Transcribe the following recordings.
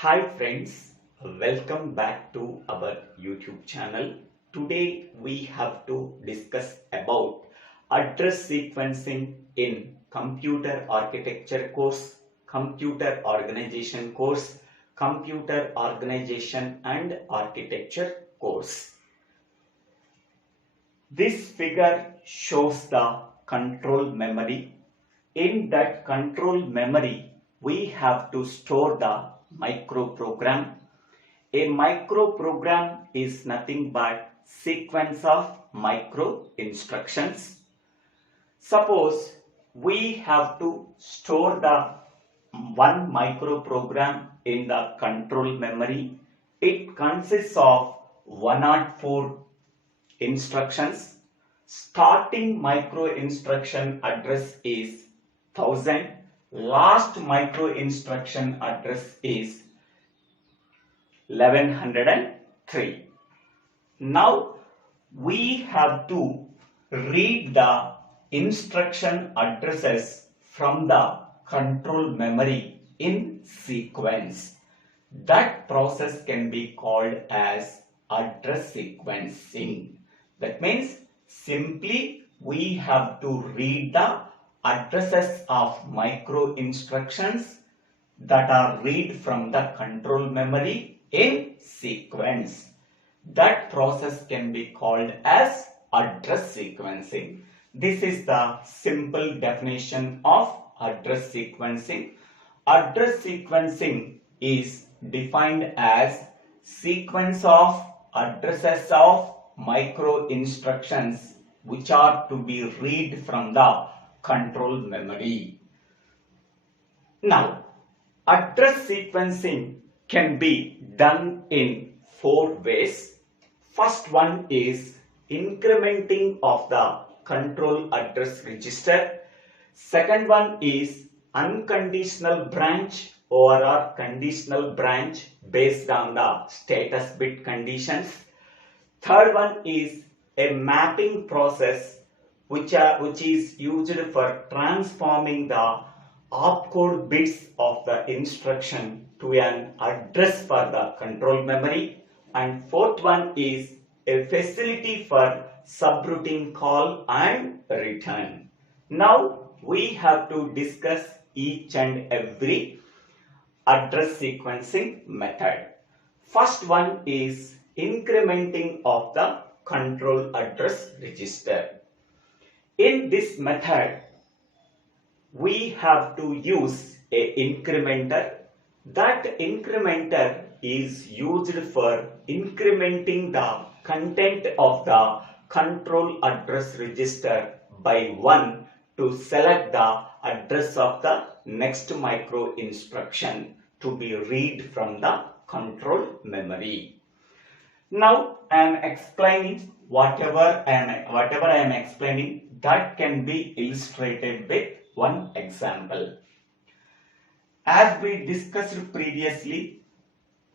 Hi friends, welcome back to our YouTube channel. Today we have to discuss about address sequencing in computer architecture course, computer organization course, computer organization and architecture course. This figure shows the control memory. In that control memory, we have to store the microprogram. A microprogram is nothing but sequence of micro instructions. Suppose we have to store the one microprogram in the control memory. It consists of 104 instructions. Starting micro instruction address is 1000. Last micro instruction address is 1103. Now we have to read the instruction addresses from the control memory in sequence. That process can be called as address sequencing. That means simply we have to read the addresses of micro instructions that are read from the control memory in sequence. That process can be called as address sequencing. This is the simple definition of address sequencing. Address sequencing is defined as sequence of addresses of micro instructions which are to be read from the control memory. Now, address sequencing can be done in 4 ways. First one is incrementing of the control address register. Second one is unconditional branch or conditional branch based on the status bit conditions. Third one is a mapping process which is used for transforming the opcode bits of the instruction to an address for the control memory. And fourth one is a facility for subroutine call and return. Now we have to discuss each and every address sequencing method. First one is incrementing of the control address register. In this method, we have to use a incrementer. That incrementer is used for incrementing the content of the control address register by 1 to select the address of the next micro instruction to be read from the control memory. Now I am explaining whatever I am explaining, that can be illustrated with one example. As we discussed previously,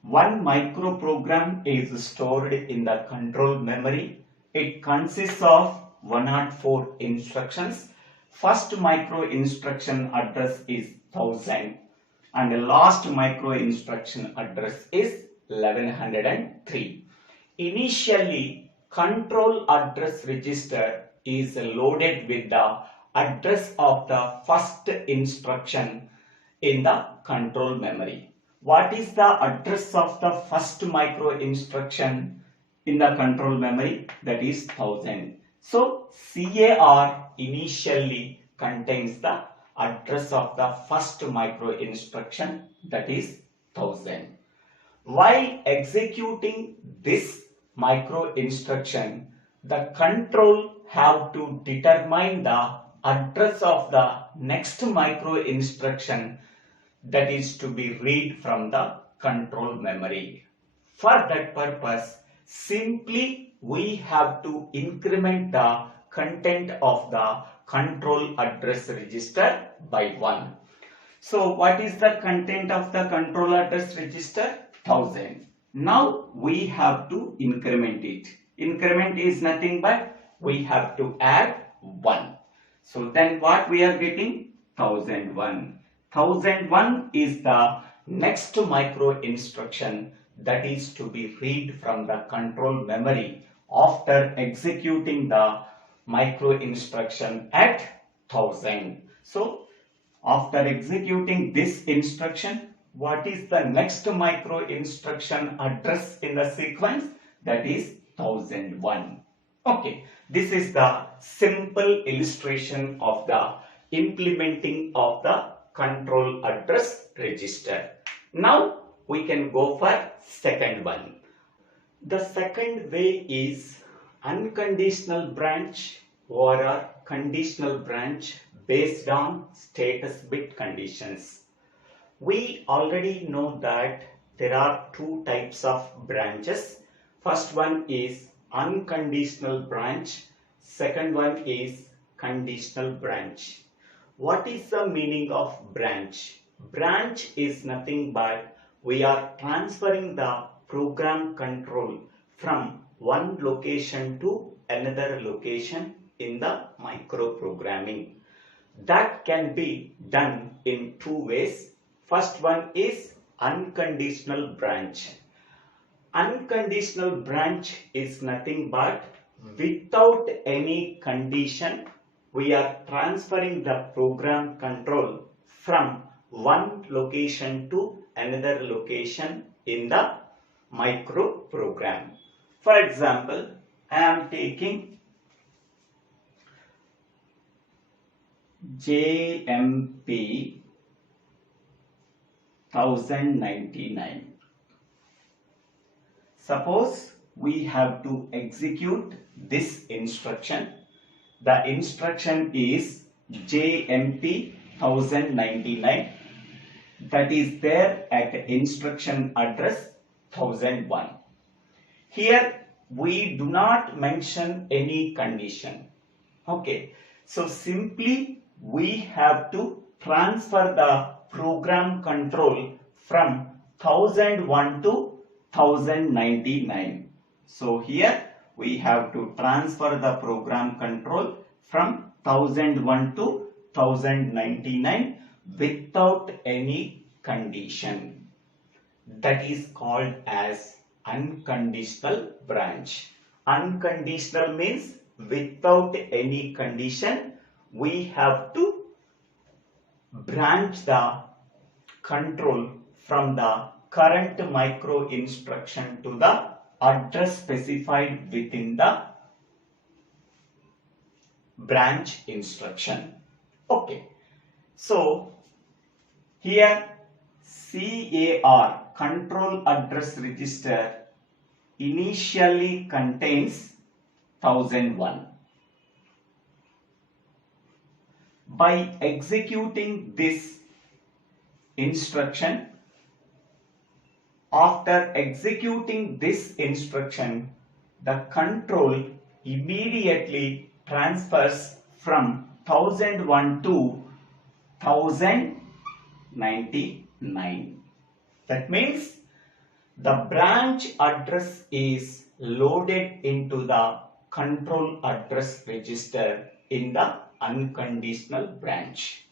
one microprogram is stored in the control memory. It consists of 104 instructions. First micro instruction address is 1000 and the last micro instruction address is 1103. Initially, control address register is loaded with the address of the first instruction in the control memory. What is the address of the first micro instruction in the control memory? That is 1000. So CAR initially contains the address of the first micro instruction, that is 1000. While executing this micro instruction, the control have to determine the address of the next micro instruction that is to be read from the control memory. For that purpose, simply we have to increment the content of the control address register by 1. So what is the content of the control address register? 1000. Now we have to increment it. Increment is nothing but we have to add 1. So then what we are getting? 1001. 1001 is the next micro instruction that is to be read from the control memory after executing the micro instruction at 1000. So after executing this instruction, what is the next micro instruction address in the sequence? That is 1001. Okay, this is the simple illustration of the implementing of the control address register. Now we can go for second one. The second way is unconditional branch or a conditional branch based on status bit conditions. We already know that there are two types of branches. First one is unconditional branch. Second one is conditional branch. What is the meaning of branch? Branch is nothing but we are transferring the program control from one location to another location in the microprogramming. That can be done in two ways. First one is unconditional branch. Unconditional branch is nothing but without any condition, we are transferring the program control from one location to another location in the microprogram. For example, I am taking JMP 1099. Suppose we have to execute this instruction. The instruction is JMP 1099, that is there at instruction address 1001. Here we do not mention any condition. Okay, so simply we have to transfer the program control from 1001 to 1099. So here we have to transfer the program control from 1001 to 1099 without any condition. That is called as unconditional branch. Unconditional means without any condition, we have to branch the control from the current micro instruction to the address specified within the branch instruction. Okay, so here CAR, control address register, initially contains 1001. By executing this instruction, after executing this instruction, the control immediately transfers from 1001 to 1099. That means the branch address is loaded into the control address register in the unconditional branch.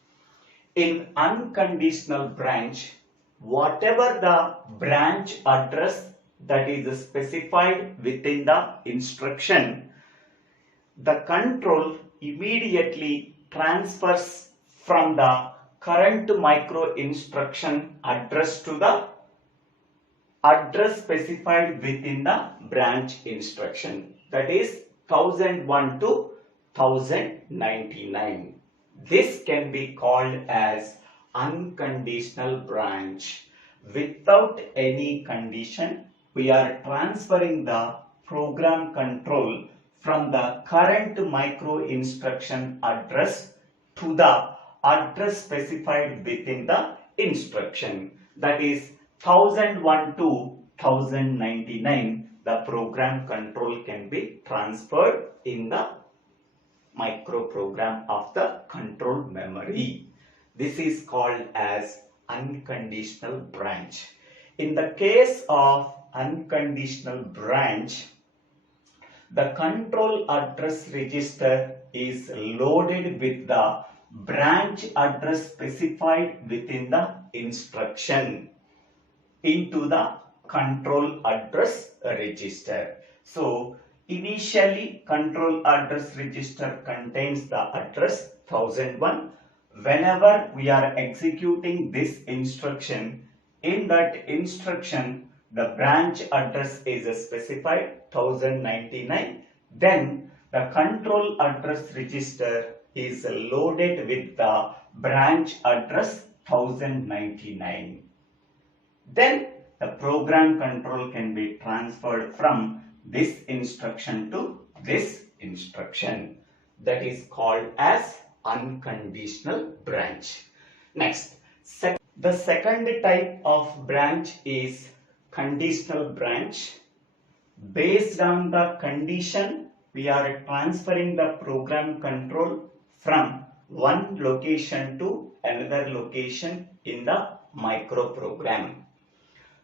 In unconditional branch, whatever the branch address that is specified within the instruction, the control immediately transfers from the current micro instruction address to the address specified within the branch instruction, that is 1001 to 1099. This can be called as unconditional branch. Without any condition, we are transferring the program control from the current micro instruction address to the address specified within the instruction, that is 1001 to 1099. The program control can be transferred in the microprogram of the control memory. This is called as unconditional branch. In the case of unconditional branch, the control address register is loaded with the branch address specified within the instruction. into the control address register. So initially control address register contains the address 1001. Whenever we are executing this instruction, in that instruction the branch address is specified 1099. Then the control address register is loaded with the branch address 1099. Then the program control can be transferred from this instruction to this instruction. That is called as unconditional branch. Next, the second type of branch is conditional branch. Based on the condition, we are transferring the program control from one location to another location in the microprogram.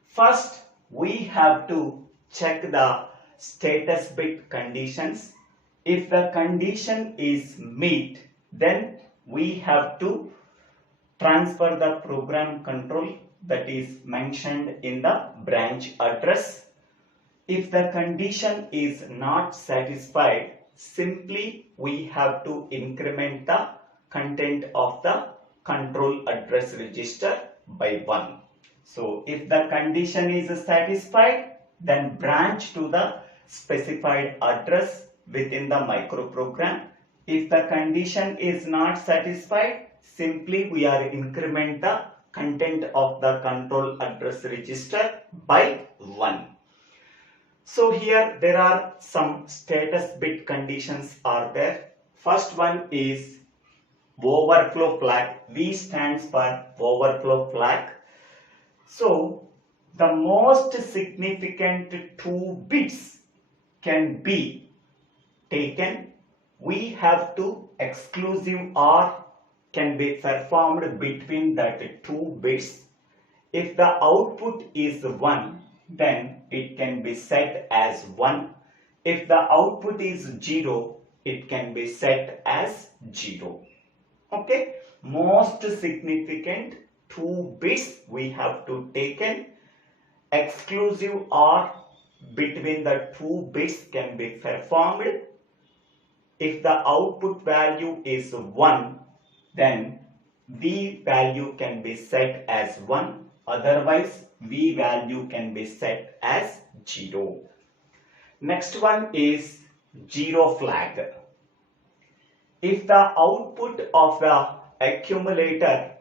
First, we have to check the status bit conditions. If the condition is met, then we have to transfer the program control that is mentioned in the branch address. If the condition is not satisfied, simply we have to increment the content of the control address register by 1. So if the condition is satisfied, then branch to the specified address within the microprogram. If the condition is not satisfied, simply we are increment the content of the control address register by 1. So here there are some status bit conditions are there. First one is overflow flag. V stands for overflow flag. So the most significant 2 bits can be taken. We have to exclusive OR can be performed between that 2 bits. If the output is 1, then it can be set as 1. If the output is 0, it can be set as 0. Okay, most significant 2 bits we have to taken. Exclusive OR between the 2 bits can be performed. If the output value is 1, then V value can be set as 1. Otherwise, V value can be set as 0. Next one is 0 flag. If the output of the accumulator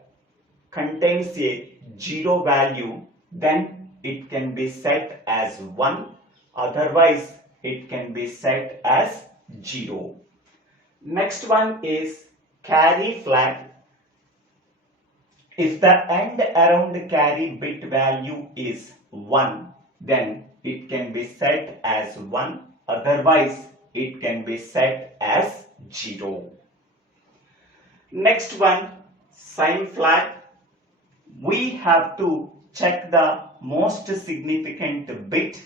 contains a 0 value, then it can be set as 1. Otherwise, it can be set as 0. Next one is carry flag. If the end around carry bit value is 1, then it can be set as 1. Otherwise, it can be set as 0. Next one, sign flag. We have to check the most significant bit.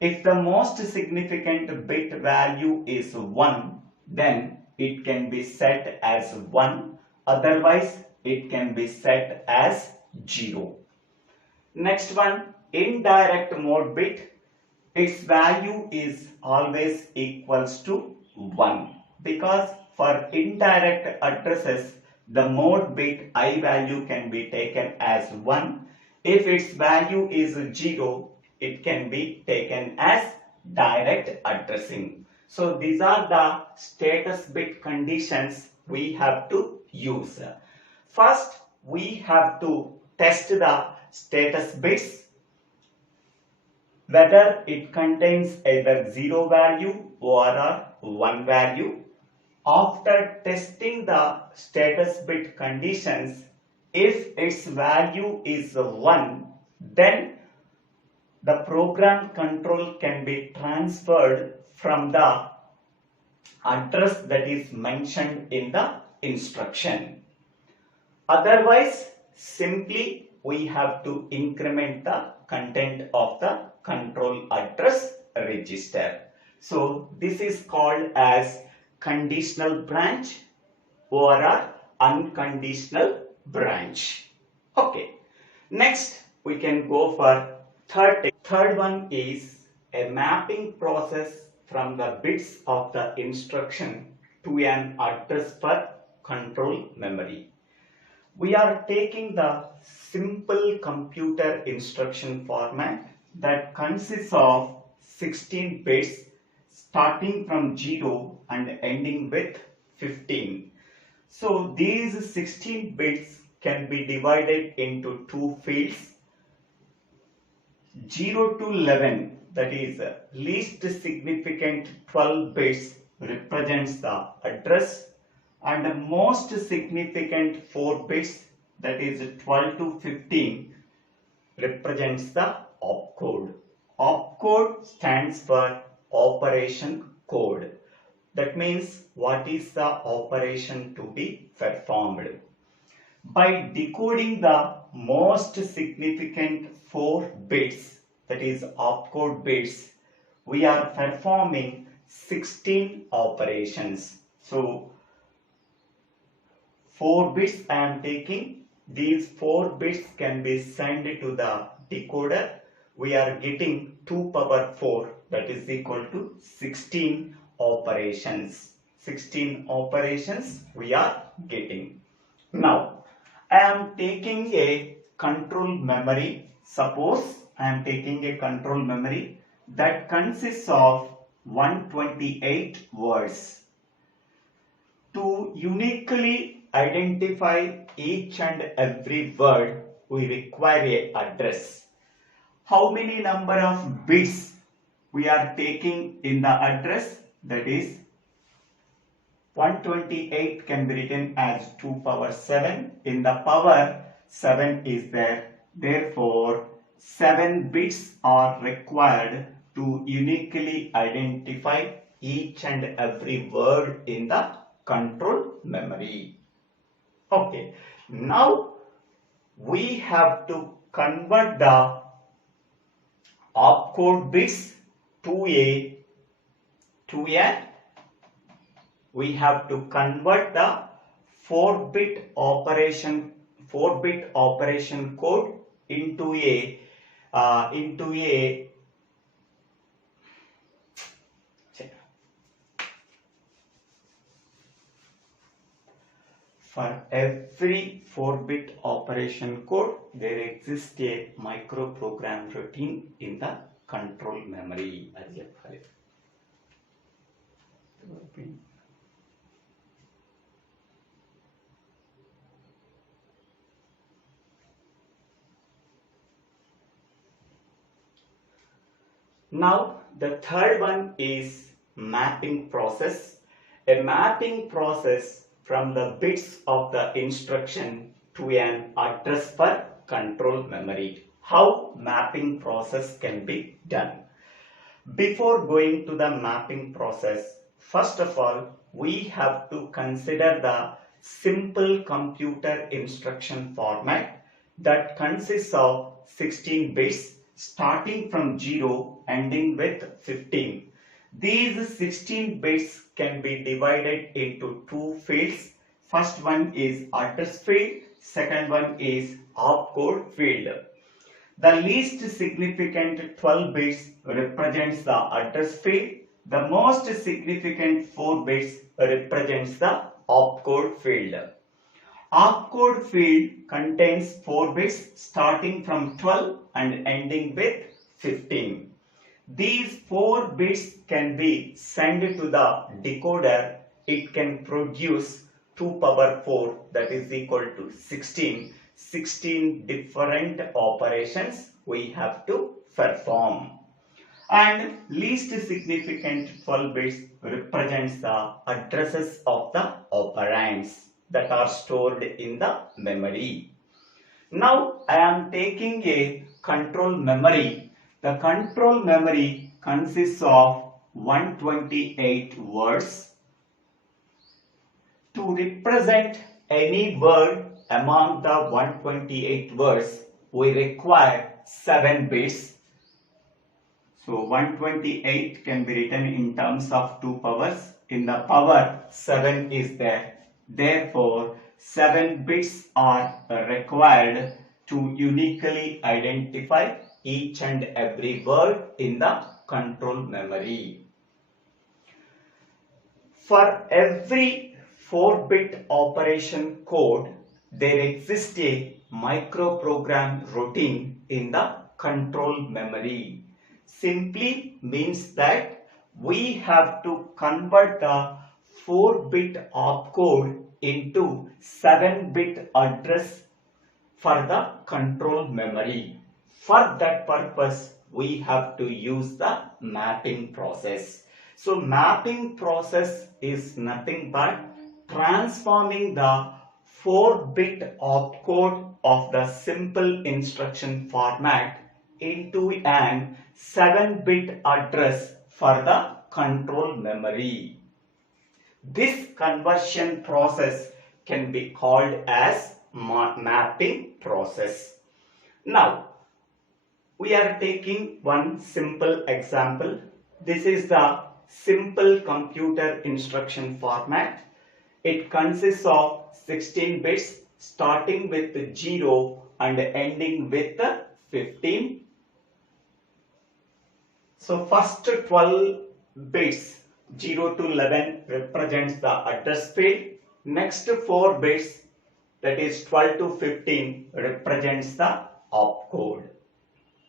If the most significant bit value is 1, then it can be set as 1. Otherwise, it can be set as 0. Next one, indirect mode bit. Its value is always equals to 1. Because for indirect addresses, the mode bit I value can be taken as 1. If its value is 0, it can be taken as direct addressing. So these are the status bit conditions we have to use. First, we have to test the status bits, whether it contains either 0 value or 1 value. After testing the status bit conditions, if its value is 1, then the program control can be transferred from the address that is mentioned in the instruction. Otherwise, simply we have to increment the content of the control address register. So this is called as conditional branch or unconditional branch. Okay. Next, we can go for third one is a mapping process from the bits of the instruction to an address for control memory. We are taking the simple computer instruction format that consists of 16 bits starting from 0 and ending with 15. So these 16 bits can be divided into two fields, 0 to 11, that is least significant 12 bits represents the address, and the most significant 4 bits, that is 12 to 15, represents the opcode. Opcode stands for operation code. That means what is the operation to be performed. By decoding the most significant 4 bits, that is opcode bits, we are performing 16 operations. So 4 bits I am taking. These 4 bits can be sent to the decoder. We are getting 2 power 4, that is equal to 16 operations. 16 operations we are getting. Now I am taking a control memory. Suppose I am taking a control memory that consists of 128 words. To uniquely identify each and every word, we require an address. How many number of bits we are taking in the address? That is 128 can be written as 2 power 7. In the power 7 is there. Therefore, 7 bits are required to uniquely identify each and every word in the control memory. Okay, now we have to convert the opcode bits we have to convert the 4-bit operation code into a for every 4-bit operation code, there exists a microprogram routine in the control memory. Now the third one is mapping process. A mapping process from the bits of the instruction to an address for control memory. How mapping process can be done? Before going to the mapping process, first of all, we have to consider the simple computer instruction format that consists of 16 bits starting from 0 ending with 15. These 16 bits can be divided into two fields. First one is address field, second one is opcode field. The least significant 12 bits represents the address field. The most significant 4 bits represents the opcode field. Opcode field contains 4 bits starting from 12 and ending with 15. These 4 bits can be sent to the decoder. It can produce 2 power 4, that is equal to 16. 16 different operations we have to perform. And least significant 12 bits represents the addresses of the operands that are stored in the memory. Now I am taking a control memory. The control memory consists of 128 words. To represent any word among the 128 words, we require 7 bits. So 128 can be written in terms of 2 powers. In the power 7 is there. Therefore, 7 bits are required to uniquely identify each and every word in the control memory. For every 4-bit operation code, there exists a microprogram routine in the control memory. Simply means that we have to convert the 4-bit opcode into 7-bit address for the control memory. For that purpose, we have to use the mapping process. So mapping process is nothing but transforming the 4-bit opcode of the simple instruction format into an 7-bit address for the control memory. This conversion process can be called as mapping process. Now, we are taking one simple example. This is the simple computer instruction format. It consists of 16 bits starting with 0 and ending with 15. So first 12 bits 0 to 11 represents the address field. Next 4 bits, that is 12 to 15, represents the opcode.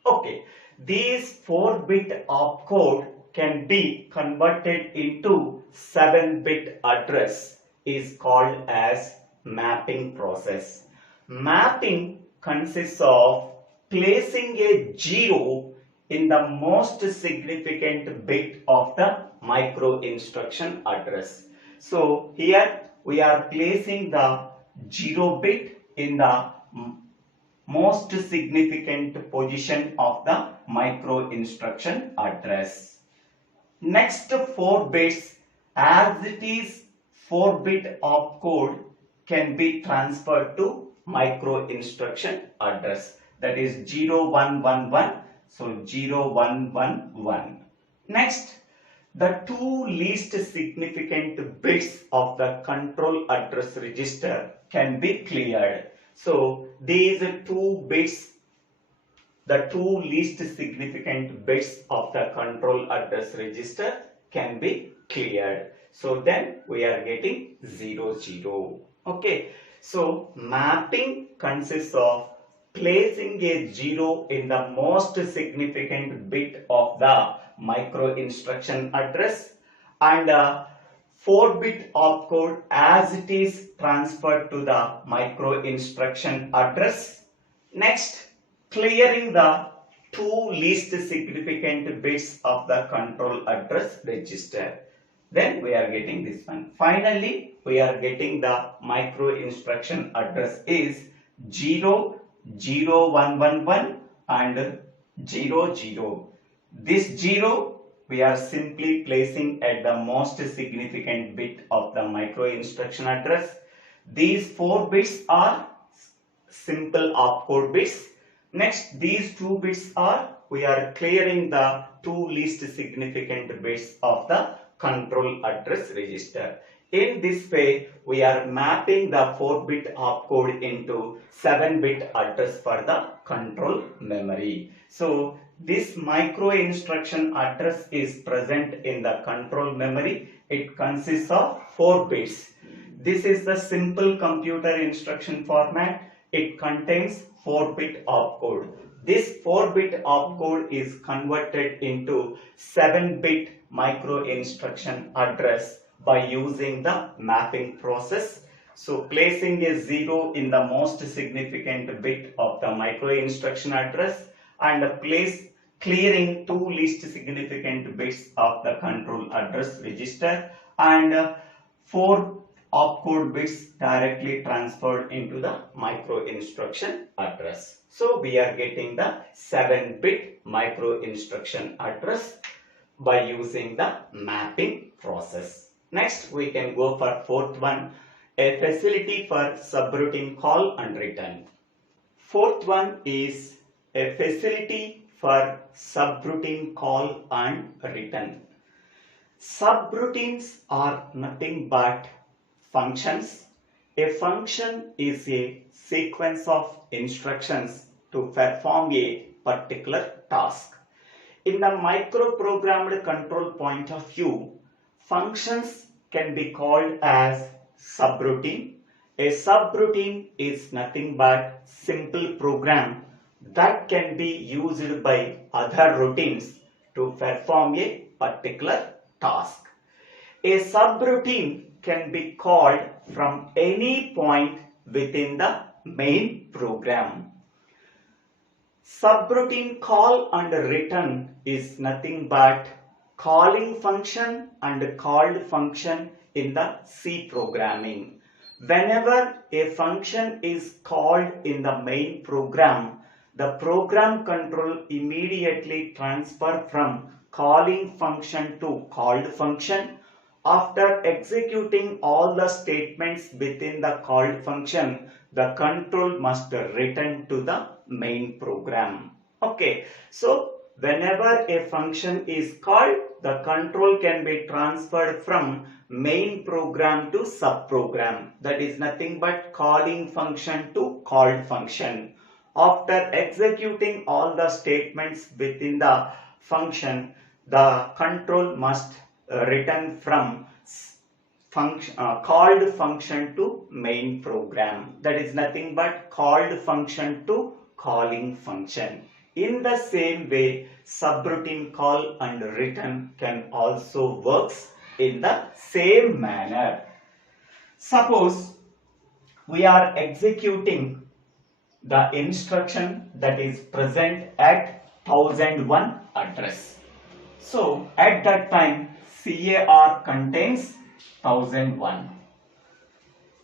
Okay, these 4-bit opcode can be converted into 7-bit address is called as mapping process. Mapping consists of placing a 0 in the most significant bit of the micro instruction address. So here we are placing the 0 bit in the most significant position of the micro instruction address. Next 4 bits, as it is 4-bit opcode, can be transferred to micro instruction address, that is 0111. So 0111. Next, the 2 least significant bits of the control address register can be cleared. So these 2 bits, the 2 least significant bits of the control address register can be cleared. So then we are getting 00. Okay. So mapping consists of placing a 0 in the most significant bit of the micro instruction address, and 4-bit opcode as it is transferred to the micro instruction address. Next, clearing the 2 least significant bits of the control address register. Then we are getting this one. Finally, we are getting the micro instruction address is 0, 0111 and 00. This 0 we are simply placing at the most significant bit of the micro instruction address. These 4 bits are simple opcode bits. Next, these 2 bits are, we are clearing the 2 least significant bits of the control address register. In this way, we are mapping the 4-bit opcode into 7-bit address for the control memory. So this micro instruction address is present in the control memory. It consists of 4 bits. This is the simple computer instruction format. It contains 4-bit opcode. This 4-bit opcode is converted into 7-bit micro instruction address by using the mapping process. So placing a 0 in the most significant bit of the micro instruction address and clearing 2 least significant bits of the control address register and 4 opcode bits directly transferred into the micro instruction address. So we are getting the 7-bit micro instruction address by using the mapping process. Next, we can go for 4th one, a facility for subroutine call and return. 4th one is a facility for subroutine call and return. Subroutines are nothing but functions A function is a sequence of instructions to perform a particular task. In the microprogrammed control point of view, functions can be called as subroutine. A subroutine is nothing but simple program that can be used by other routines to perform a particular task. A subroutine can be called from any point within the main program. Subroutine call and return is nothing but calling function and called function in the C programming. Whenever a function is called in the main program, the program control immediately transfer from calling function to called function. After executing all the statements within the called function, the control must return to the main program. Okay, so whenever a function is called, the control can be transferred from main program to subprogram. That is nothing but calling function to called function. After executing all the statements within the function, the control must return from called function to main program. That is nothing but called function to calling function. In the same way, subroutine call and return can also works in the same manner. Suppose we are executing the instruction that is present at 1001 address. So at that time, CAR contains 1001.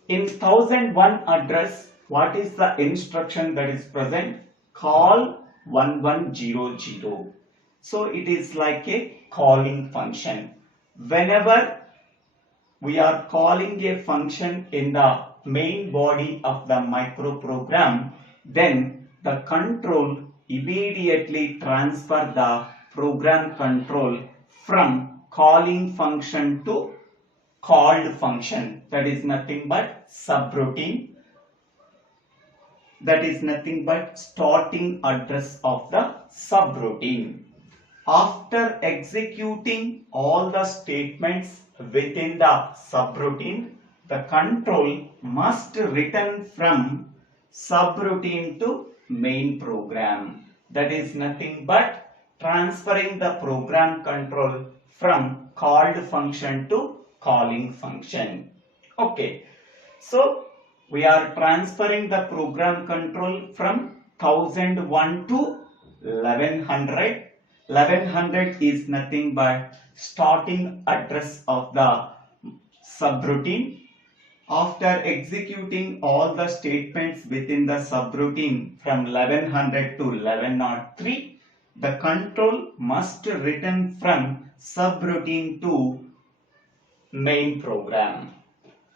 In 1001 address, what is the instruction that is present? Call 1100. So it is like a calling function. Whenever we are calling a function in the main body of the microprogram, then the control immediately transfer the program control from calling function to called function. That is nothing but subroutine. That is nothing but starting address of the subroutine. After executing all the statements within the subroutine, the control must return from subroutine to main program. That is nothing but transferring the program control from called function to calling function. Okay, so we are transferring the program control from 1001 to 1100. 1100 is nothing but starting address of the subroutine. After executing all the statements within the subroutine from 1100 to 1103, the control must return from subroutine to main program,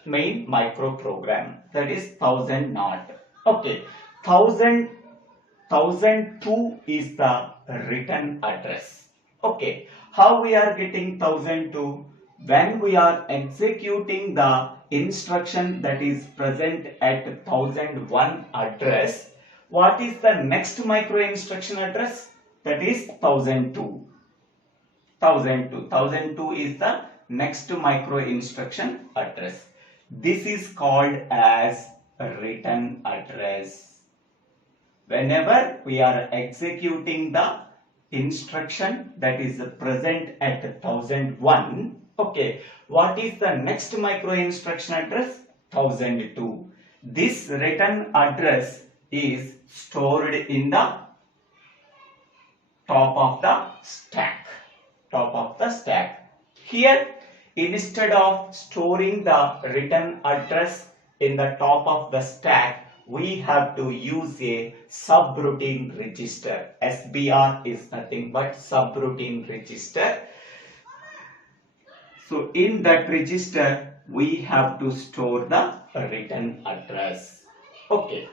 main microprogram, that is 1000 not. Okay, 1002 is the return address. Okay, how we are getting 1002? When we are executing the instruction that is present at 1001 address, what is the next micro instruction address? That is 1002. 1002 is the next micro instruction address. This is called as a return address. Whenever we are executing the instruction that is present at 1001, okay, what is the next micro instruction address? 1002. This return address is stored in the top of the stack. Top of the stack. Here, instead of storing the return address in the top of the stack, we have to use a subroutine register. SBR is nothing but subroutine register. So in that register, we have to store the return address. Okay.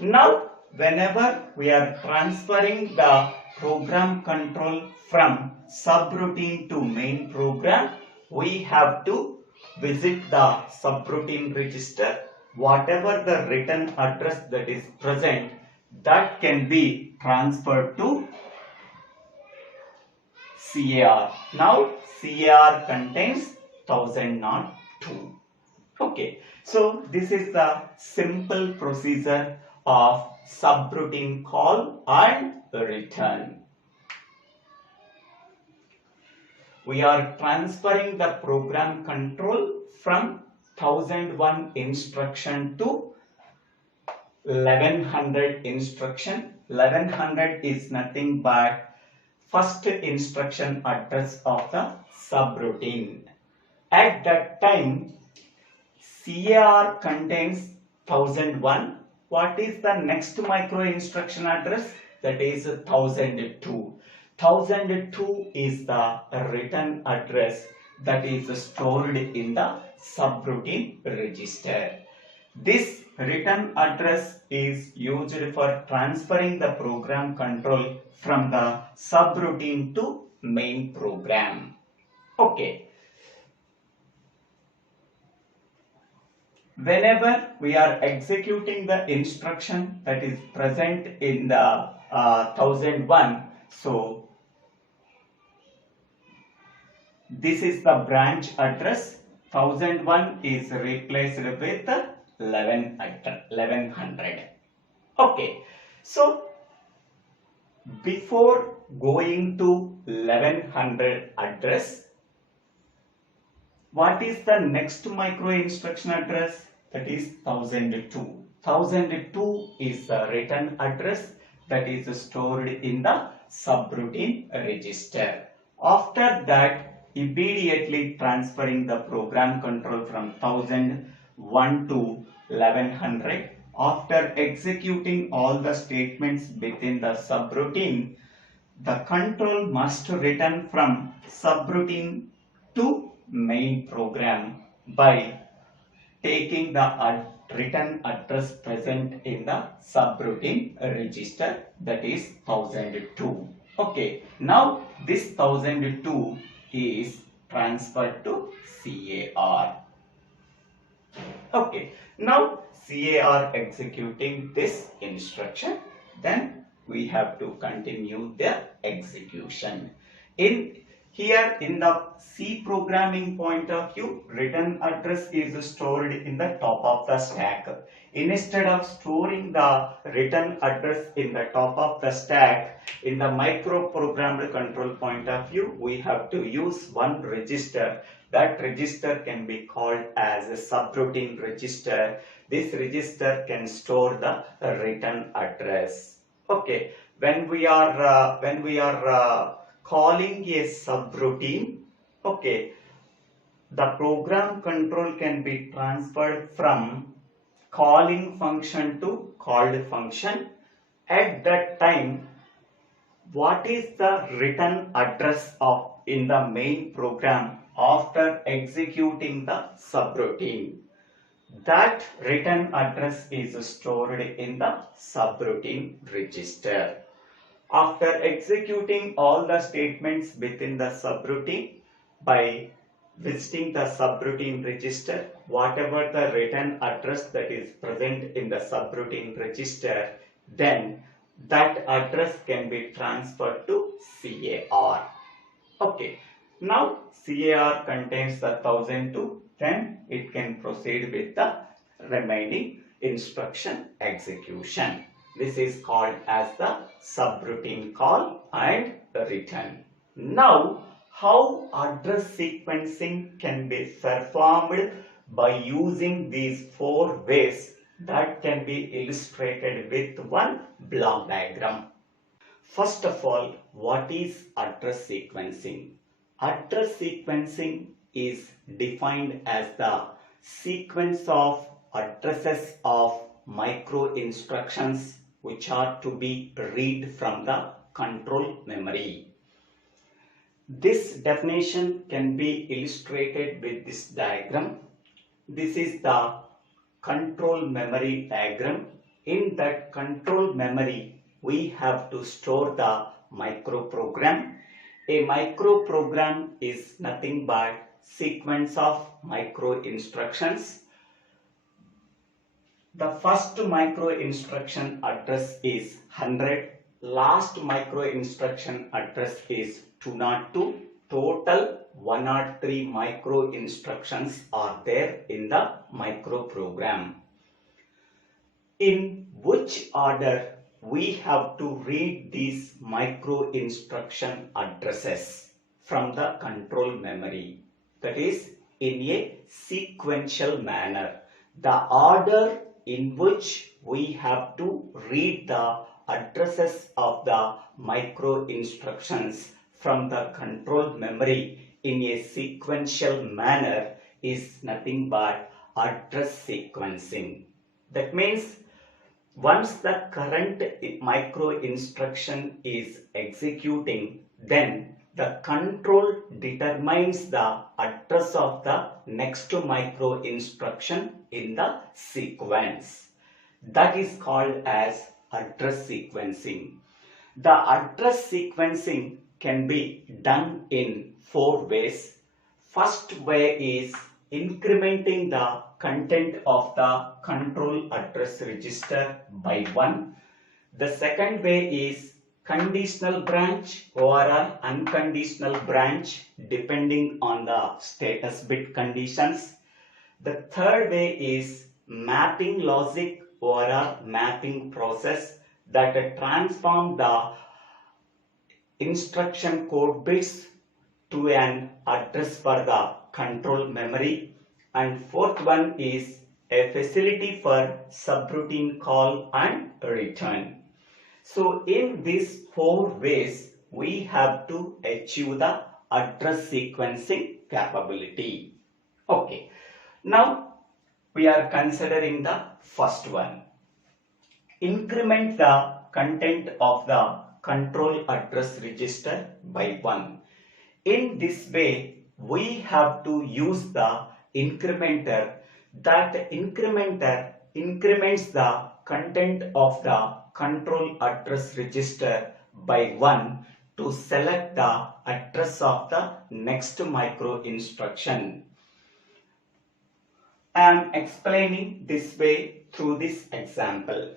Now, whenever we are transferring the program control from subroutine to main program, we have to visit the subroutine register. whatever the written address that is present, that can be transferred to CAR. Now CAR contains 1002. Okay, so this is the simple procedure of subroutine call and return. We are transferring the program control from 1001 instruction to 1100 instruction. 1100 is nothing but first instruction address of the subroutine. At that time, CAR contains 1001. What is the next micro instruction address? That is 1002. 1002 is the written address that is stored in the subroutine register. This written address is used for transferring the program control from the subroutine to main program. Okay. Whenever we are executing the instruction that is present in the 1001, so this is the branch address. 1001 is replaced with 1100. Okay, so before going to 1100 address, what is the next micro instruction address? That is 1002. 1002 is the written address that is stored in the subroutine register. After that, immediately transferring the program control from 1001 to 1100. After executing all the statements within the subroutine, the control must return from subroutine to main program by taking the written address present in the subroutine register, that is 1002. Okay, now this 1002 is transferred to CAR. Okay, now CAR executing this instruction, then we have to continue the execution. Here in the C programming point of view, written address is stored in the top of the stack. Instead of storing the written address in the top of the stack, in the microprogrammed control point of view, we have to use one register. That register can be called as a subroutine register. This register can store the written address. Okay, when we are calling a subroutine, okay, the program control can be transferred from calling function to called function. At that time, what is the written address of in the main program after executing the subroutine? That written address is stored in the subroutine register. After executing all the statements within the subroutine, by visiting the subroutine register, whatever the written address that is present in the subroutine register, then that address can be transferred to CAR. Okay, now CAR contains the 1002, then it can proceed with the remaining instruction execution. This is called as the subroutine call and return. Now, how address sequencing can be performed by using these 4 ways, that can be illustrated with one block diagram. First of all, what is address sequencing? Address sequencing is defined as the sequence of addresses of micro instructions which are to be read from the control memory. This definition can be illustrated with this diagram. This is the control memory diagram. In that control memory, we have to store the microprogram. A microprogram is nothing but sequence of micro instructions the first micro instruction address is 100, last micro instruction address is 202, total 103 micro instructions are there in the microprogram. In which order we have to read these micro instruction addresses from the control memory? That is, in a sequential manner. The order in which we have to read the addresses of the micro instructions from the control memory in a sequential manner is nothing but address sequencing. That means once the current micro instruction is executing, then the control determines the address of the next micro instruction in the sequence. That is called as address sequencing. The address sequencing can be done in 4 ways. First way is incrementing the content of the control address register by 1. The second way is conditional branch or unconditional branch depending on the status bit conditions. The third way is mapping logic or mapping process that transform the instruction code bits to an address for the control memory. And fourth one is a facility for subroutine call and return. So in these 4 ways, we have to achieve the address sequencing capability. Okay. Now we are considering the first one. Increment the content of the control address register by 1. In this way, we have to use the incrementer. That incrementer increments the content of the control address register by 1 to select the address of the next micro instruction. I am explaining this way through this example.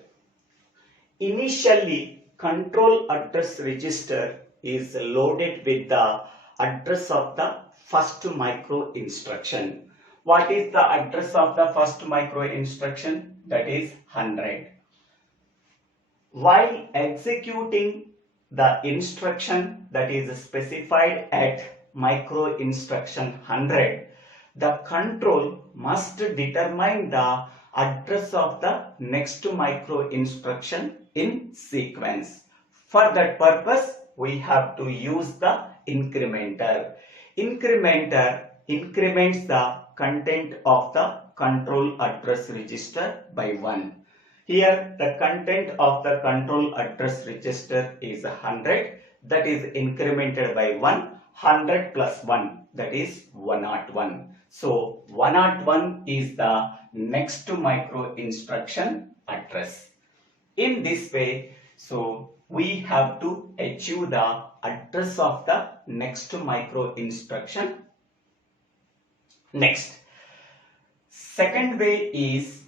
Initially, control address register is loaded with the address of the first micro instruction. What is the address of the first micro instruction? That is 100. While executing the instruction that is specified at micro instruction 100, the control must determine the address of the next micro instruction in sequence. For that purpose, we have to use the incrementer. Incrementer increments the content of the control address register by 1. Here the content of the control address register is 100, that is incremented by 1. 100 plus 1, that is 101. So 101 is the next micro instruction address. In this way, so we have to achieve the address of the next micro instruction. Next, second way is,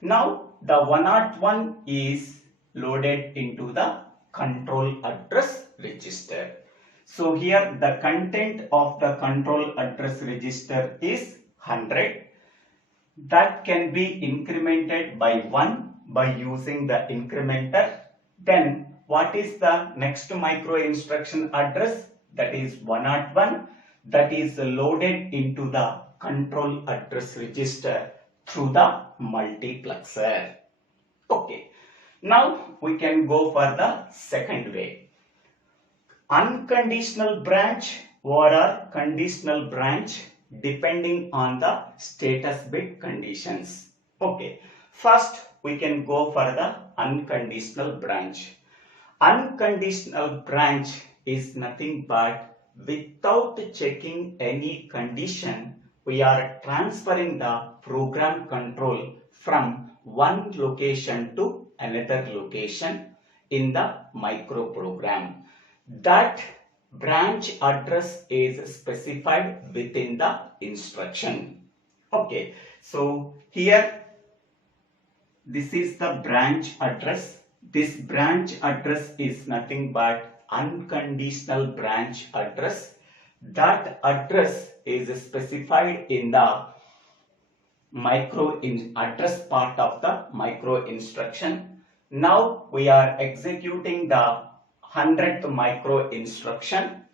now the 101 is loaded into the control address register. So here the content of the control address register is 100. That can be incremented by 1 by using the incrementer. Then what is the next micro instruction address? That is 101. That is loaded into the control address register through the multiplexer. Okay. Now we can go for the second way. Unconditional branch or conditional branch depending on the status bit conditions. Okay. First we can go for the unconditional branch. Unconditional branch is nothing but without checking any condition, we are transferring the program control from one location to another location in the microprogram. That branch address is specified within the instruction. Okay, so here this is the branch address. This branch address is nothing but unconditional branch address. That address is specified in the address part of the micro instruction. Now we are executing the 100th micro instruction.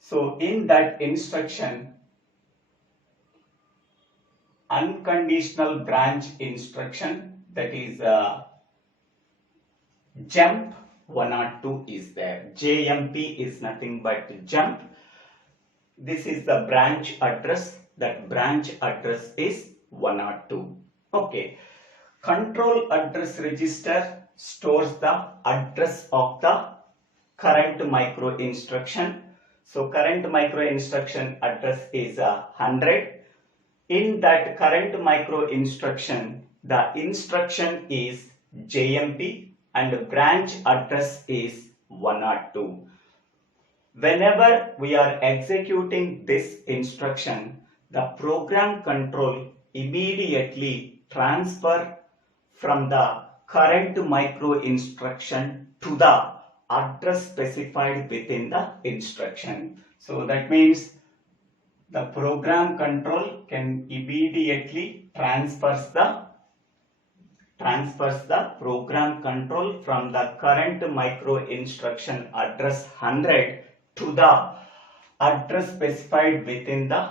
So in that instruction, unconditional branch instruction, that is jump 102 is there. JMP is nothing but jump. This is the branch address. That branch address is 102. Okay. Control address register stores the address of the current micro instruction. So current micro instruction address is 100. In that current micro instruction, the instruction is JMP and the branch address is 102. Whenever we are executing this instruction, the program control immediately transfer from the current micro instruction to the address specified within the instruction. So that means the program control can immediately transfers the program control from the current micro instruction address 100 to the address specified within the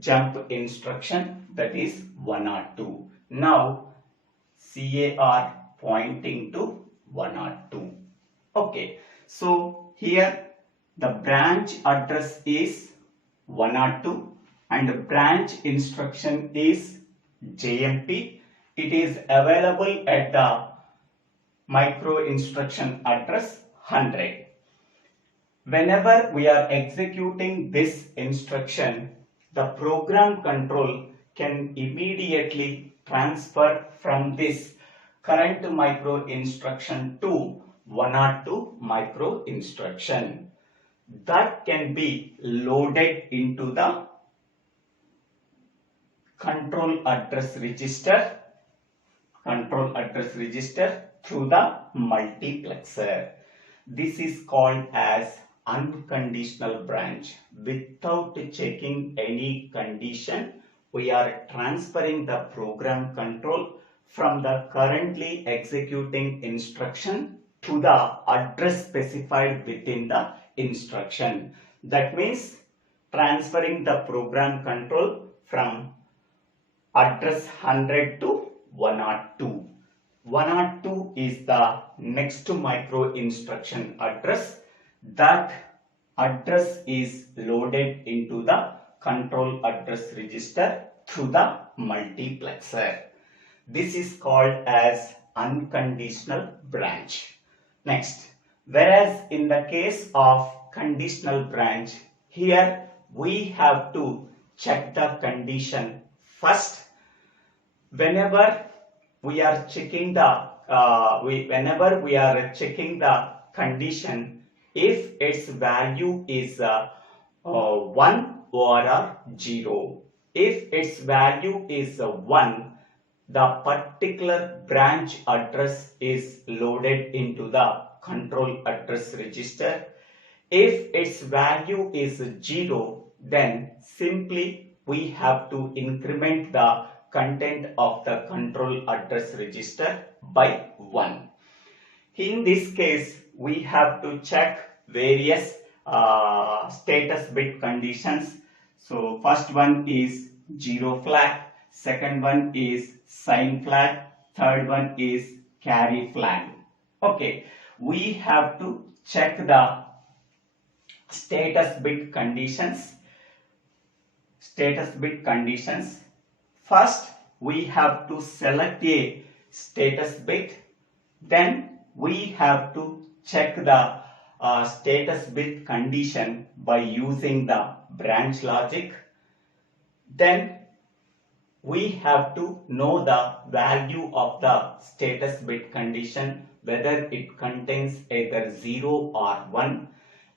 jump instruction, that is 102. Now CAR pointing to 102. Okay, so here the branch address is 102 and branch instruction is JMP. It is available at the micro instruction address 100. Whenever we are executing this instruction, the program control can immediately transfer from this current micro instruction to 102 micro instruction. That can be loaded into the control address register through the multiplexer. This is called as unconditional branch. Without checking any condition, we are transferring the program control from the currently executing instruction to the address specified within the instruction. That means transferring the program control from address 100 to 102. 102 is the next micro instruction address. That address is loaded into the control address register through the multiplexer. This is called as unconditional branch. Next, whereas in the case of conditional branch, here we have to check the condition first. Whenever we are checking the condition, if its value is 1 or 0. If its value is 1, the particular branch address is loaded into the control address register. If its value is 0, then simply we have to increment the content of the control address register by 1. In this case, we have to check various status bit conditions. So first one is 0 flag, second one is sign flag, third one is carry flag. Okay, we have to check the status bit conditions. First, we have to select a status bit. Then we have to check the status bit condition by using the branch logic. Then we have to know the value of the status bit condition, whether it contains either 0 or 1.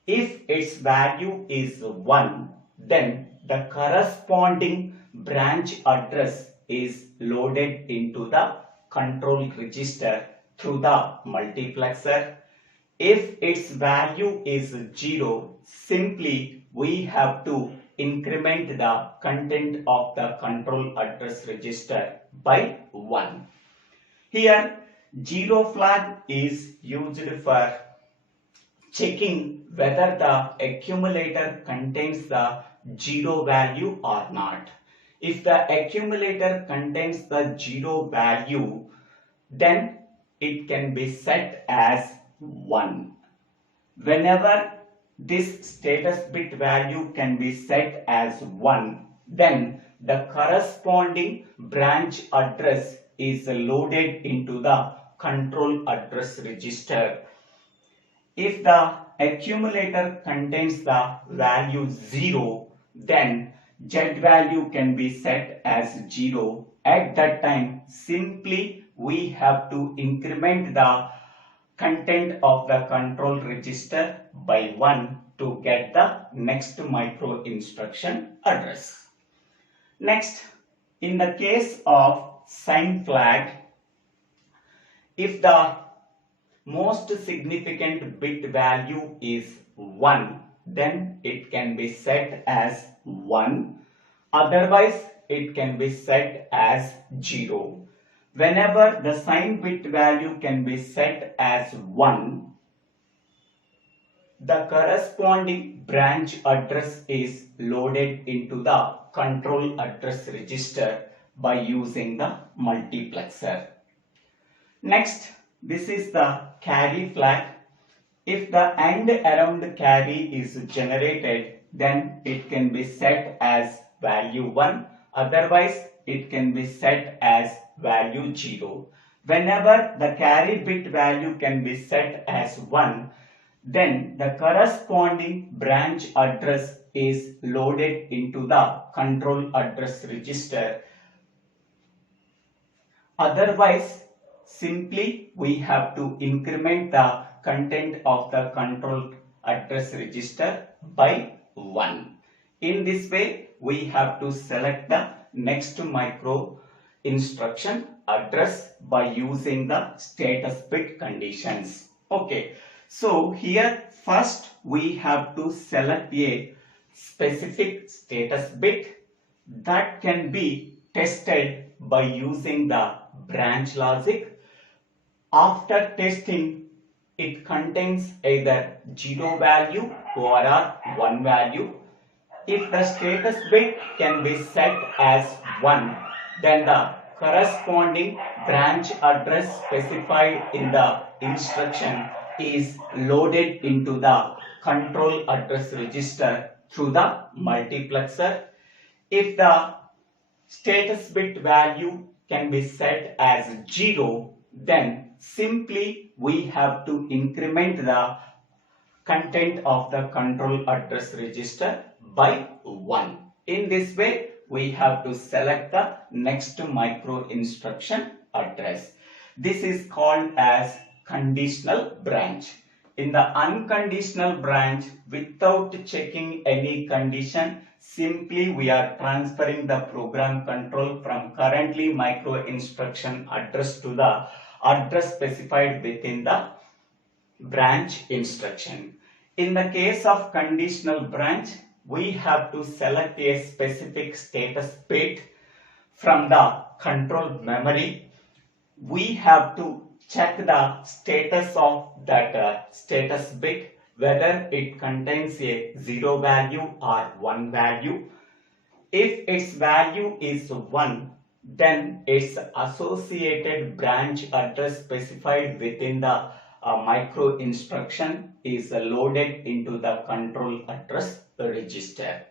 If its value is 1, then the corresponding branch address is loaded into the control register through the multiplexer. If its value is 0, simply we have to increment the content of the control address register by 1. Here 0 flag is used for checking whether the accumulator contains the 0 value or not. If the accumulator contains the 0 value, then it can be set as 1. Whenever this status bit value can be set as 1, then the corresponding branch address is loaded into the control address register. If the accumulator contains the value 0, then Z value can be set as 0. At that time, simply we have to increment the content of the control register by 1 to get the next micro instruction address. Next, in the case of sign flag, if the most significant bit value is 1, then it can be set as 1. Otherwise, it can be set as 0. Whenever the sign bit value can be set as 1, the corresponding branch address is loaded into the control address register by using the multiplexer. Next, this is the carry flag. If the AND around carry is generated, then it can be set as value 1. Otherwise, it can be set as value 0. Whenever the carry bit value can be set as 1, then the corresponding branch address is loaded into the control address register. Otherwise, simply we have to increment the content of the control address register by 1. In this way, we have to select the next micro instruction address by using the status bit conditions. Okay, so here first we have to select a specific status bit that can be tested by using the branch logic. After testing, it contains either 0 value or 1 value. If the status bit can be set as 1, then the corresponding branch address specified in the instruction is loaded into the control address register through the multiplexer. If the status bit value can be set as 0, then simply we have to increment the content of the control address register by 1. In this way, we have to select the next micro instruction address. This is called as conditional branch. In the unconditional branch, without checking any condition, simply we are transferring the program control from currently micro instruction address to the address specified within the branch instruction. In the case of conditional branch, we have to select a specific status bit from the control memory. We have to check the status of that status bit, whether it contains a 0 value or 1 value. If its value is 1, then its associated branch address specified within the micro instruction is loaded into the control address register.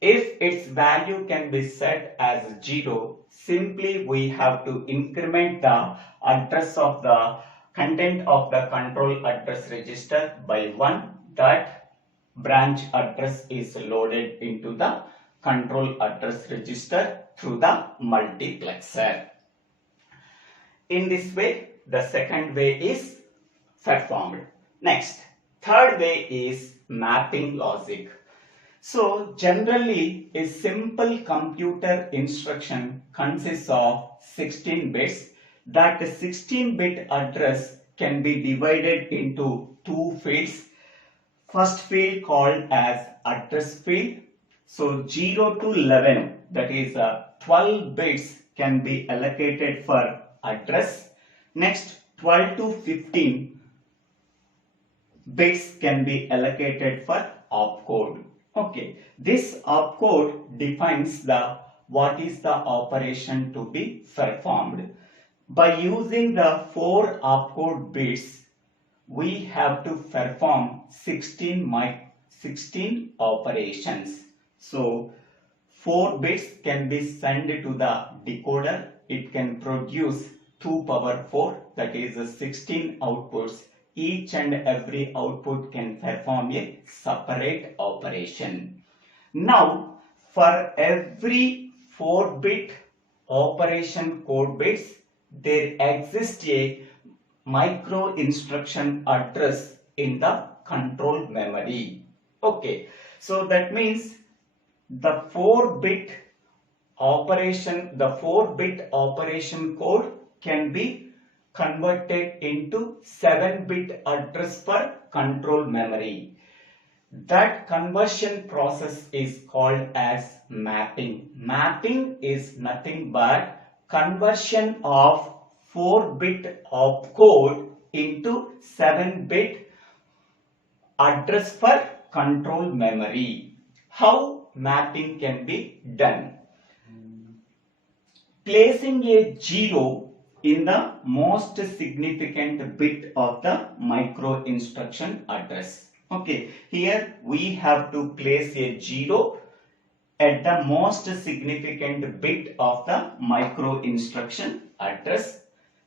If its value can be set as 0, simply we have to increment the address of the content of the control address register by 1. That branch address is loaded into the control address register through the multiplexer. In this way, the second way is performed. Next, third way is mapping logic. So generally a simple computer instruction consists of 16 bits. That 16-bit address can be divided into two fields. First field called as address field. So 0 to 11, that is 12 bits can be allocated for address. Next 12 to 15 bits can be allocated for opcode. Okay, this opcode defines what is the operation to be performed. By using the 4 opcode bits, we have to perform 16 operations. So 4 bits can be sent to the decoder. It can produce 2 power 4, that is 16 outputs. Each and every output can perform a separate operation. Now, for every 4-bit operation code bits, there exists a micro instruction address in the control memory. Okay, so that means the 4-bit operation code can be converted into 7-bit address for control memory. That conversion process is called as mapping. Mapping is nothing but conversion of 4-bit opcode into 7-bit address for control memory. How mapping can be done? Placing a 0 in the most significant bit of the micro instruction address. Okay, here we have to place a 0 at the most significant bit of the micro instruction address.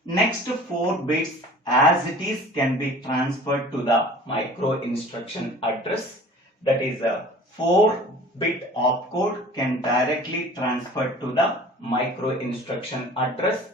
Next 4 bits as it is can be transferred to the micro instruction address. That is a 4-bit opcode can directly transfer to the micro instruction address.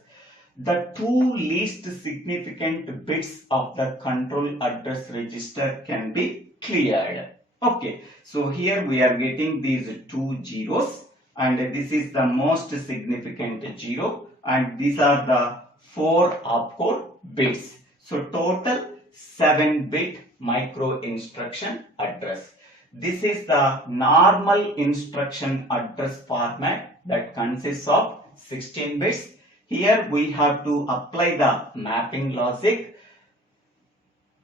The 2 least significant bits of the control address register can be cleared. Okay, so here we are getting these 2 zeros, and this is the most significant 0, and these are the 4 opcode bits. So total 7-bit micro instruction address. This is the normal instruction address format that consists of 16 bits. Here we have to apply the mapping logic,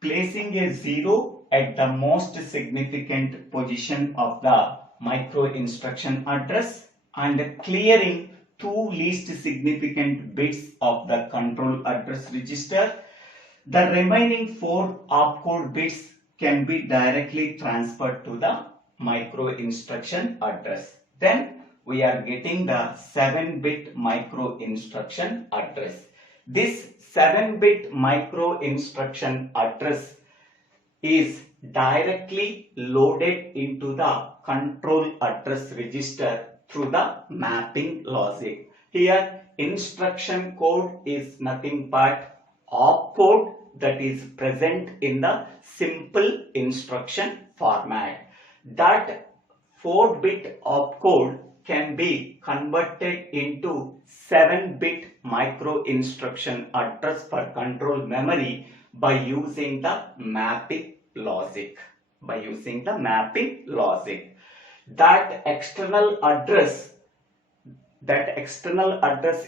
placing a 0 at the most significant position of the micro instruction address and clearing 2 least significant bits of the control address register. The remaining 4 opcode bits can be directly transferred to the micro instruction address. Then we are getting the 7-bit micro instruction address. This 7-bit micro instruction address is directly loaded into the control address register through the mapping logic. Here instruction code is nothing but opcode that is present in the simple instruction format. That 4-bit opcode can be converted into 7-bit micro instruction address for control memory by using the mapping logic. That external address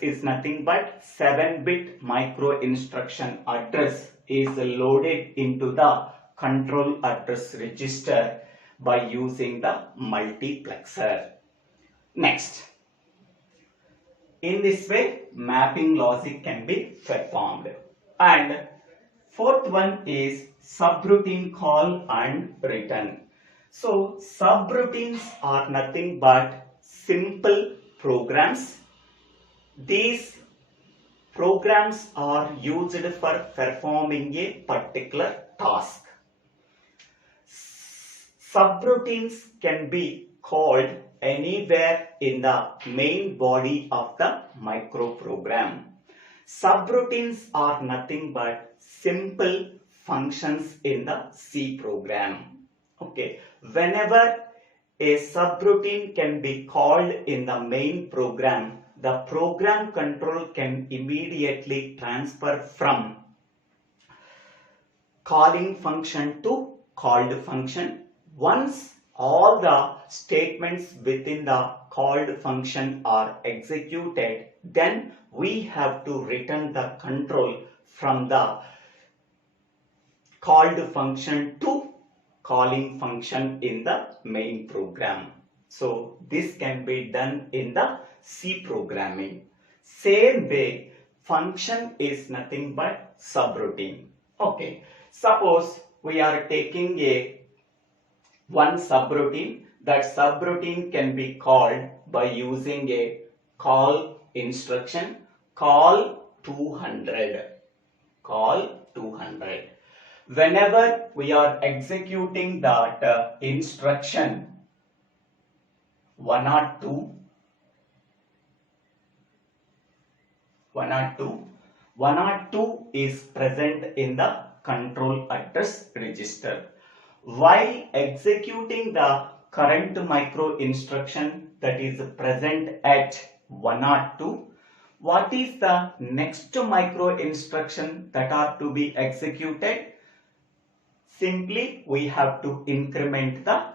is nothing but 7-bit micro instruction address is loaded into the control address register by using the multiplexer. Next, in this way mapping logic can be performed. And fourth one is subroutine call and return. So subroutines are nothing but simple programs. These programs are used for performing a particular task. Subroutines can be called anywhere in the main body of the microprogram. Subroutines are nothing but simple functions in the C program. Okay, whenever a subroutine can be called in the main program, the program control can immediately transfer from calling function to called function. Once all the statements within the called function are executed, then we have to return the control from the called function to calling function in the main program. So this can be done in the C programming. Same way, function is nothing but subroutine. Okay, suppose we are taking one subroutine. That subroutine can be called by using a call instruction, call 200. Call 200. Whenever we are executing that instruction 102, 102 is present in the control address register. While executing the current micro instruction that is present at 102, what is the next micro instruction that are to be executed? Simply we have to increment the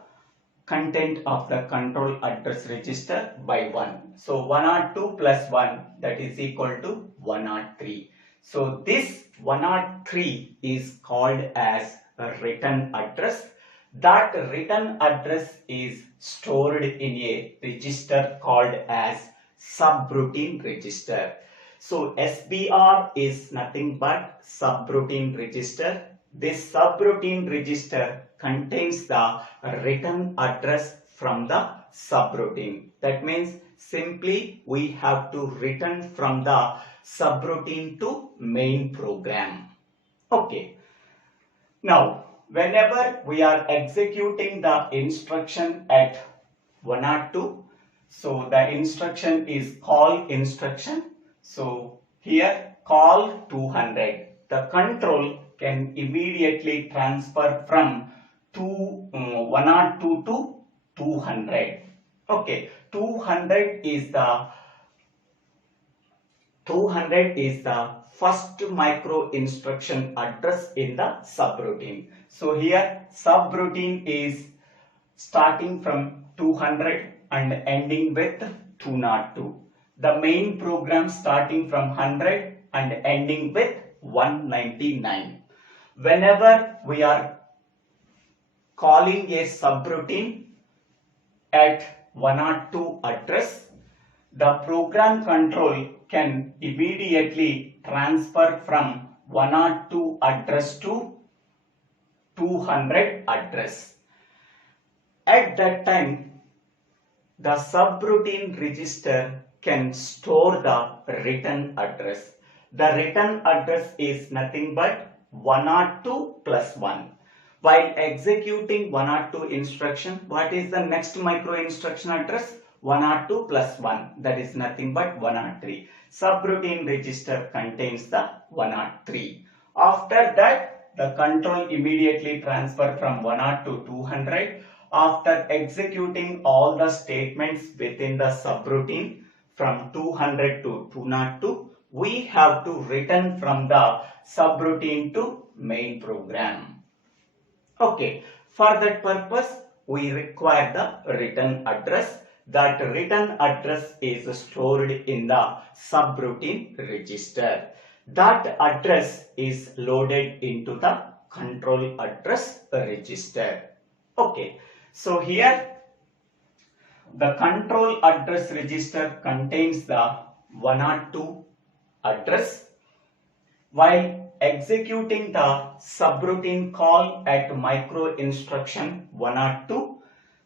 content of the control address register by 1. So 102 plus 1, that is equal to 103. So this 103 is called as a return address. That return address is stored in a register called as subroutine register. So SBR is nothing but subroutine register. This subroutine register contains the return address from the subroutine. That means simply we have to return from the subroutine to main program. Okay. Now, whenever we are executing the instruction at 102, so the instruction is call instruction. So here call 200. The control can immediately transfer from 102 to 200. Okay, 200 is the first micro instruction address in the subroutine. So here subroutine is starting from 200 and ending with 202. The main program starting from 100 and ending with 199. Whenever we are calling a subroutine at 102 address, the program control can immediately transfer from 102 address to 200 address. At that time, the subroutine register can store the return address. The return address is nothing but 102 plus 1. While executing 102 instruction, what is the next micro instruction address? 102 plus 1, that is nothing but 103. Subroutine register contains the 103. After that, the control immediately transfer from 102 to 200. After executing all the statements within the subroutine from 200 to 202, we have to return from the subroutine to main program. Okay, for that purpose, we require the return address. That return address is stored in the subroutine register. That address is loaded into the control address register. Okay, so here the control address register contains the 102 address. While executing the subroutine call at micro instruction 102,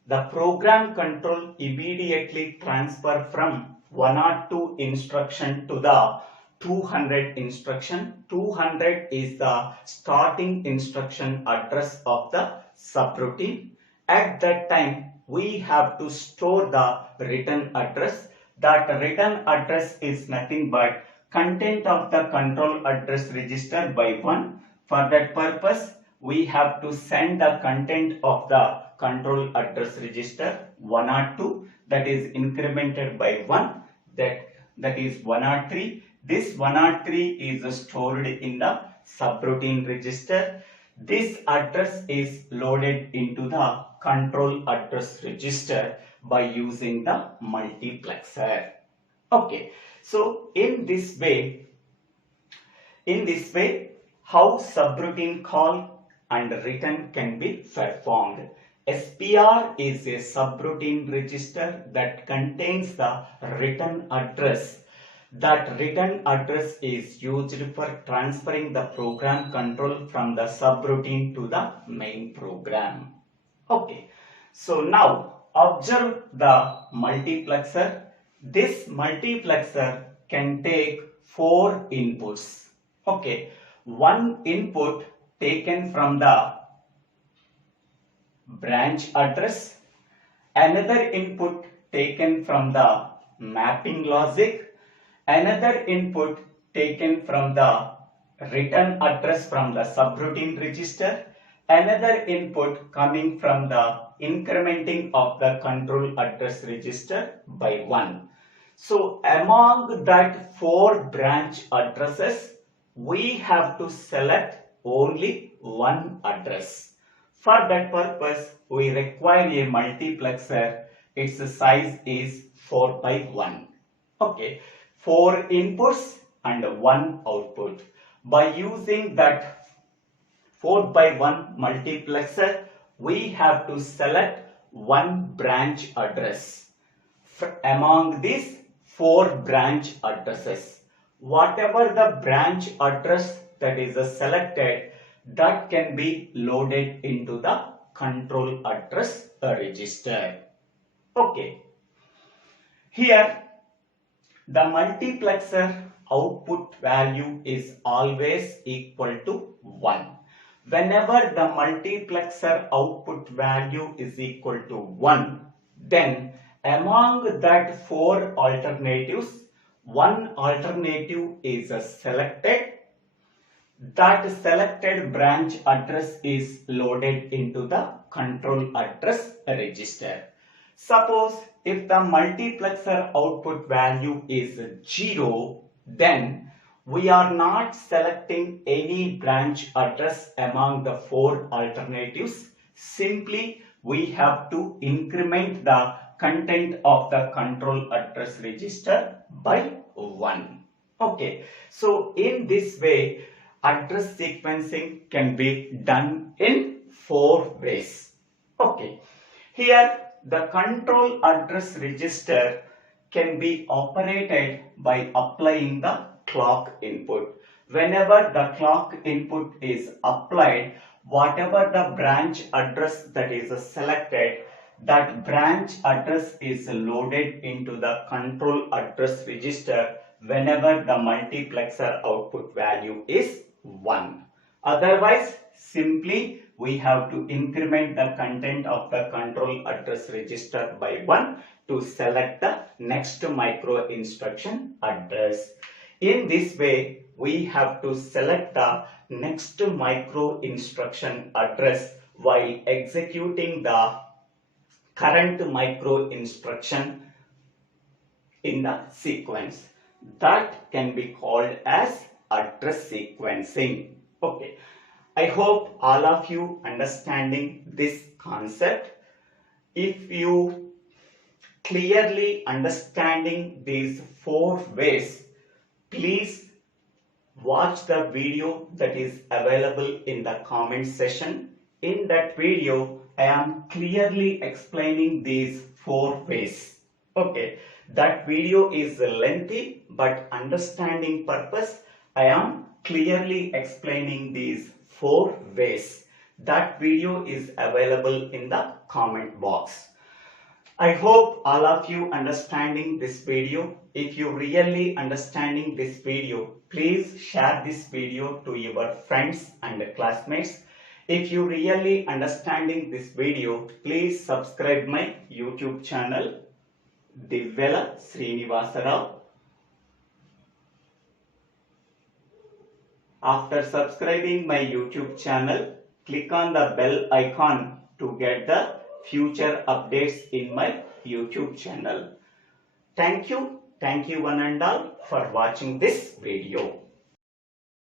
the program control immediately transfer from 102 instruction to the 200 instruction. 200 is the starting instruction address of the subroutine. At that time, we have to store the return address. That return address is nothing but content of the control address register by 1. For that purpose, we have to send the content of the control address register 102, that is incremented by 1, that is 103. This 103 is stored in the subroutine register. This address is loaded into the control address register by using the multiplexer. Okay, so in this way, how subroutine call and return can be performed. SPR is a subroutine register that contains the return address. That return address is used for transferring the program control from the subroutine to the main program. Okay, so now observe the multiplexer. This multiplexer can take 4 inputs. Okay, one input taken from the branch address, another input taken from the mapping logic, another input taken from the return address from the subroutine register, another input coming from the incrementing of the control address register by 1. So among that 4 branch addresses, we have to select only one address. For that purpose, we require a multiplexer. Its size is 4 by 1. Okay, 4 inputs and 1 output. By using that 4 by 1 multiplexer, we have to select one branch address among these 4 branch addresses. Whatever the branch address that is selected, that can be loaded into the control address register. Okay. Here, the multiplexer output value is always equal to 1. Whenever the multiplexer output value is equal to 1, then among that 4 alternatives, one alternative is selected. That selected branch address is loaded into the control address register. Suppose if the multiplexer output value is 0, then we are not selecting any branch address among the 4 alternatives. Simply we have to increment the content of the control address register by 1. Okay, so in this way, address sequencing can be done in 4 ways. Okay, here the control address register can be operated by applying the clock input. Whenever the clock input is applied, whatever the branch address that is selected, that branch address is loaded into the control address register whenever the multiplexer output value is 1. Otherwise, simply we have to increment the content of the control address register by 1 to select the next micro instruction address. In this way, we have to select the next micro instruction address while executing the current micro instruction in the sequence. That can be called as address sequencing. Okay, I hope all of you understanding this concept. If you clearly understanding these 4 ways, please watch the video that is available in the comment section. In that video, I am clearly explaining these 4 ways. Okay, that video is lengthy, but understanding purpose, I am clearly explaining these 4 ways. That video is available in the comment box. I hope all of you understanding this video. If you really understanding this video, please share this video to your friends and classmates. If you really understanding this video, please subscribe my YouTube channel, Divvela Srinivasa. After subscribing my YouTube channel, click on the bell icon to get the future updates in my YouTube channel. Thank you one and all for watching this video.